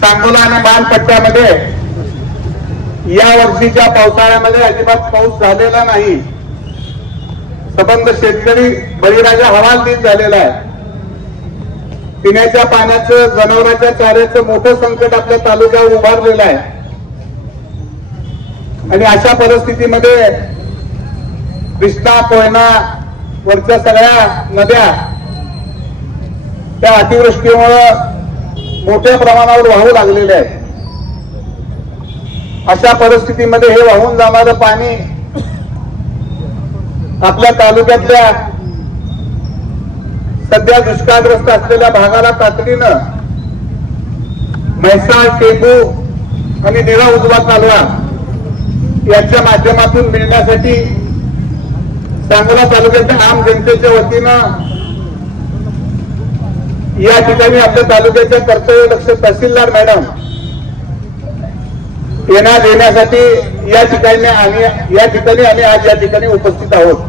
सांगोला आणि बाणपट्ट्यामध्ये या वर्षीच्या पावसाळ्यामध्ये अजिबात पाऊस झालेला नाही। सबंध शेतकरी बळीराजा हवालदिल झालेला आहे। पिण्याच्या पाण्याचं, जनावरांच्या चाऱ्याचं मोठं संकट आपल्या तालुक्यावर उभारलेलं आहे आणि अशा परिस्थितीमध्ये कृष्णा, कोयना वरच्या सगळ्या नद्या त्या अतिवृष्टीमुळे मोठ्या प्रमाणावर वाहू लागलेल्या आहेत। अशा परिस्थितीमध्ये हे वाहून जाणारं पाणी आपल्या तालुक्यातल्या सध्या दुष्काळग्रस्त असलेल्या भागाला तातडीनं म्हैसाळ, टेंबू आणि निळा उजवा कालवा यांच्या माध्यमातून मिळण्यासाठी सांगोला तालुक्याच्या आम जनतेच्या वतीनं या ठिकाणी आपल्या तालुक्याच्या कर्तव्यदक्ष तहसीलदार मॅडम येण्या देण्यासाठी या ठिकाणी आम्ही आज या ठिकाणी उपस्थित आहोत।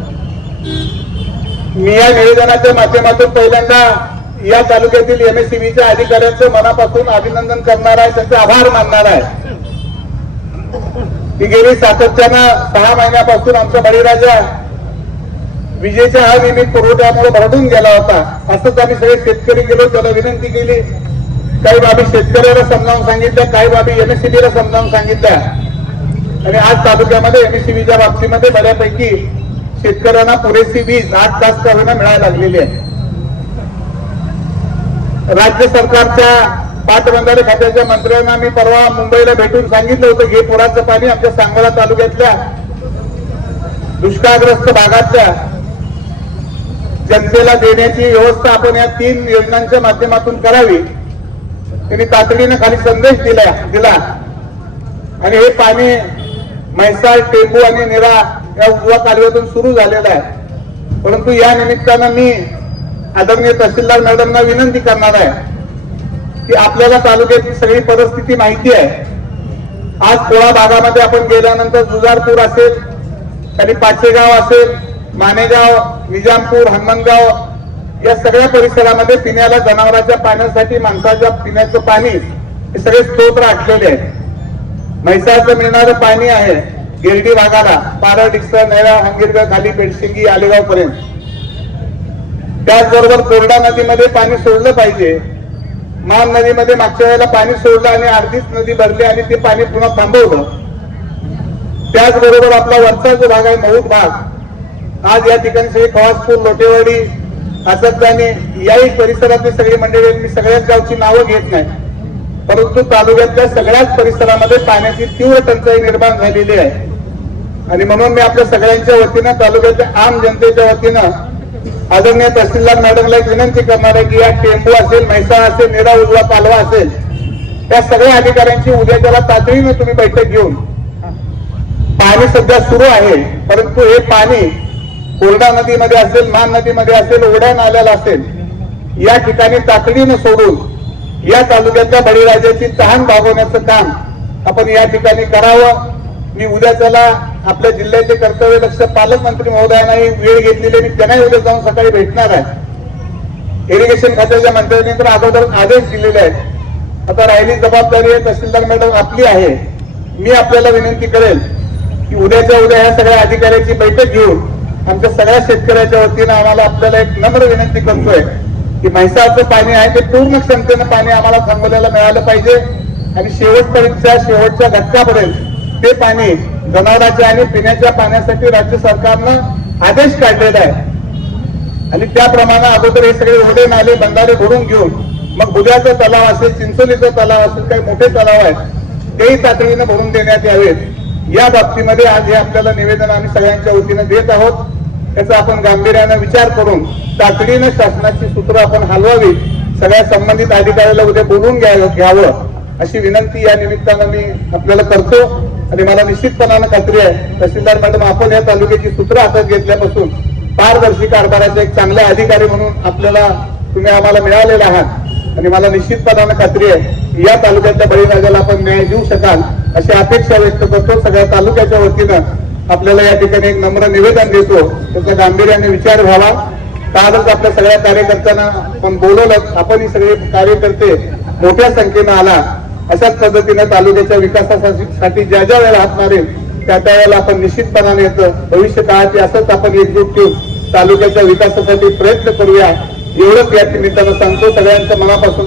मी या निवेदनाच्या माध्यमातून पहिल्यांदा या तालुक्यातील एमएससीबीच्या अधिकाऱ्यांचं मनापासून अभिनंदन करणार आहे, त्यांचे आभार मानणार आहे की गेली सातत्यानं 6 महिन्यापासून आमचा बळीराजा विजेच्या अनियमित पुरवठ्यामुळे भरडून गेला होता। असंच आम्ही सगळे शेतकरी गेलो, त्याला विनंती केली, काही बाबी शेतकऱ्याला समजावून सांगितल्या, काही बाबी एमएससीबीला समजावून सांगितल्या आणि आज तालुक्यामध्ये एमएससीबीच्या बाबतीमध्ये बऱ्यापैकी शेतकऱ्यांना पुरेशी वीज 8 तास का होईना मिळायला लागलेली आहे। राज्य सरकारच्या पाटबंधारे खात्याच्या मंत्र्यांना मी परवा मुंबईला भेटून सांगितलं होतं की हे पुराचं पाणी आमच्या सांगोला तालुक्यातल्या दुष्काळग्रस्त भागातल्या जनतेला देण्याची व्यवस्था आपण या 3 योजनांच्या माध्यमातून करावी। त्यांनी तातडीनं खाली संदेश दिला आणि हे पाणी म्हैसाळ, टेंबू आणि निळा या उजवा कालव्यातून सुरू झालेला आहे। परंतु या निमित्तानं मी आदरणीय तहसीलदार मॅडमना विनंती करणार आहे की आपल्याला तालुक्याची सगळी परिस्थिती माहिती आहे। आज पोळा भागामध्ये आपण गेल्यानंतर जुजारपूर असेल, खाली पाचेगाव असेल, मानेगाव, निजामपूर, हनुमानगाव या सगळ्या परिसरामध्ये पिण्याला, जनावरांच्या पाण्यासाठी, माणसाच्या पिण्याचं पाणी हे सगळे स्तोत्र आटलेले आहेत। म्हैसाळचं मिळणारं पाणी आहे गिरडी भागाला, पारळ, डिक्सर, नैरा, हंगीरगाव, खाली पेडशिंगी, आलेगाव पर्यंत। त्याचबरोबर कोरडा नदीमध्ये पाणी सोडलं पाहिजे। मान नदीमध्ये मागच्या वेळेला पाणी सोडलं आणि अर्धीच नदी भरली आणि ते पाणी पुन्हा थांबवलं। त्याचबरोबर आपला वरचा जो भाग आहे मऊद भाग, आज या ठिकाणी सगळी खवासपूर, लोटेवाडी, असदगाणी याही परिसरातली सगळी मंडळी, मी सगळ्याच गावची नावं घेत नाही, परंतु तालुक्यातल्या सगळ्याच परिसरामध्ये पाण्याची तीव्र टंचाई निर्माण झालेली आहे आणि म्हणून मी आपल्या सगळ्यांच्या वतीनं, तालुक्याच्या आम जनतेच्या वतीनं आदरणीय तहसीलदार मॅडमला एक विनंती करणार आहे की या टेंबू असेल, म्हैसाळ असेल, निळा उजवा कालवा असेल, त्या सगळ्या अधिकाऱ्यांची उद्या त्याला तातडीनं तुम्ही बैठक घेऊन, पाणी सध्या सुरू आहे परंतु हे पाणी कोरडा नदीमध्ये असेल, मान नदीमध्ये असेल, ओढ्या नाल्याला असेल, या ठिकाणी तातडीनं सोडून या तालुक्यातल्या बळीराजाची तहान भागवण्याचं काम आपण या ठिकाणी करावं। मी उद्या त्याला आपल्या जिल्ह्याचे कर्तव्यदक्ष पालकमंत्री महोदयांनाही वेळ घेतलेली, मी त्यांनाही उद्या जाऊन सकाळी भेटणार आहे। इरिगेशन खात्याच्या मंत्र्यांनी तर अगोदर आदेश दिलेले आहेत, आता राहिली जबाबदारी आहे तहसीलदार मॅडम आपली आहे। मी आपल्याला विनंती करेल की उद्याच्या उद्या ह्या सगळ्या अधिकाऱ्याची बैठक घेऊन आमच्या सगळ्या शेतकऱ्याच्या वतीनं आम्हाला आपल्याला एक नम्र विनंती करतोय की म्हैसाळचं पाणी आहे ते पूर्ण क्षमतेनं पाणी आम्हाला सांगोल्याला मिळालं पाहिजे आणि शेवटच्या घटकापर्यंत ते पाणी जनावरांच्या आणि पिण्याच्या पाण्यासाठी राज्य सरकारनं आदेश काढलेला आहे आणि त्याप्रमाणे अगोदर हे सगळे ओढे, नाले, बंधारे भरून घेऊन मग बुध्याचा तलाव असेल, चिंचोलीचा तलाव असेल, काही मोठे तलाव आहेत तेही तातडीनं भरून देण्यात यावेत। या बाबतीमध्ये आज हे आपल्याला निवेदन आम्ही सगळ्यांच्या वतीनं देत आहोत। त्याचा आपण गांभीर्यानं विचार करून तातडीनं शासनाची सूत्र आपण हलवावी, सगळ्या संबंधित अधिकाऱ्याला उद्या बोलून घ्यावं अशी विनंती या निमित्तानं मी आपल्याला करतो आणि मला निश्चितपणानं खात्री आहे तहसीलदार मॅडम आपण या तालुक्याची सूत्र हातात घेतल्यापासून पारदर्शी कारभाराचे एक चांगले अधिकारी म्हणून आपल्याला तुम्ही आम्हाला मिळालेले आहात आणि मला निश्चितपणानं खात्री आहे या तालुक्यातल्या बळीराजाला आपण न्याय देऊ शकाल अशी अपेक्षा व्यक्त करतो। सगळ्या तालुक्याच्या वतीनं आपल्याला या ठिकाणी एक नम्र निवेदन देतो, त्याचा गांभीर्याने विचार व्हावा। कालच आपल्या सगळ्या कार्यकर्त्यांना आपण बोलवलं, आपण ही सगळे कार्यकर्ते मोठ्या संख्येनं आला अशाच पद्धतीने तालुक्याच्या विकासासाठी ज्या ज्या वेळेला हात मारेल त्या त्यावेळेला आपण निश्चितपणाने भविष्य काळात असंच आपण एकजूट ठेवून तालुक्याच्या विकासासाठी प्रयत्न करूया एवढंच या निमित्तानं सांगतो. सगळ्यांच्या मनापासून